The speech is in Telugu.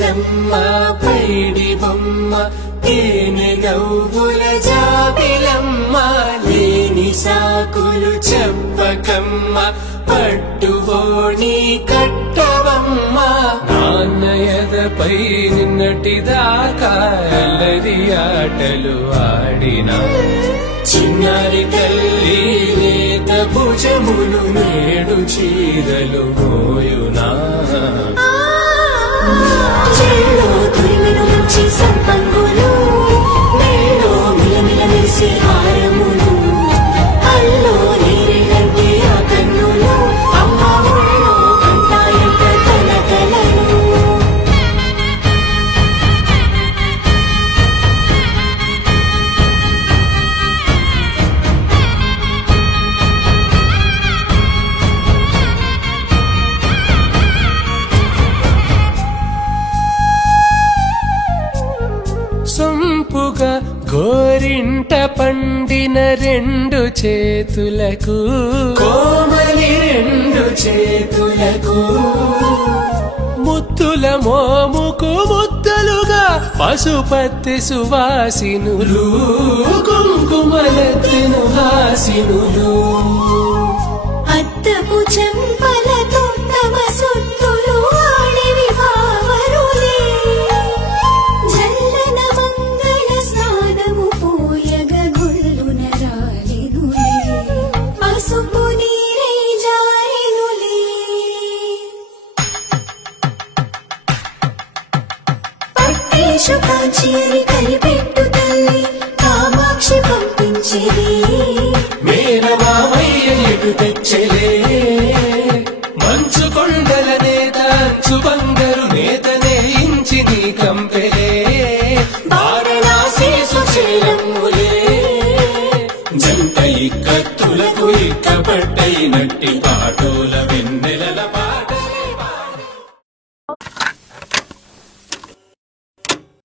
చిన్నదమ్మ పైడి బొమ్మ తేనె నవ్వుల జాబిలమ్మ లేని సాకులు చెప్పకమ్మ పట్టువోణి కట్టవమ్మ నాన్నయదపై నిన్నటిదాకా అల్లరి ఆటలు ఆడినా చిన్నారి తల్లి లేత భుజములు నేడు చీరలు మోయునా చెల్లో తురిమిన మంచి సంపంగులు మెల్లో మిలమిల మెరిసే హారములు అల్లో నీరెళ్ళంటే ఆ కన్నులు అమ్మ ఒళ్ళో కంటాయంట కలకలను సొంపుగా గోరింట పండిన రెండు చేతులకు కోమలి రెండు చేతులకు ముత్తుల మోముకు ముద్దలుగా పసుపత్తి సువాసినులు కుంకుమలెత్తిను హాసినులు అద్దపు చెంపలతో తమ సొత్తులు ఆడివి భావరులే జల్లన మంగళ స్నానము పోయగ గొల్లున రాలినులే పసుపు నీరై జారినులే పట్టేశు కాంచి అని కలిపెట్టు తల్లి కామాక్షి పంపించేది మేనమామయ్య ఎటు తెచ్చలే మంచు కొండల నేత అంచు బంగారు నేతనే ఇంచి నీ కంపెలే వారణాసి సుచేలమ్ములే జంట ఇక్కత్తులకు ఇక్కపట్టైనట్టి పాటోల వెన్నె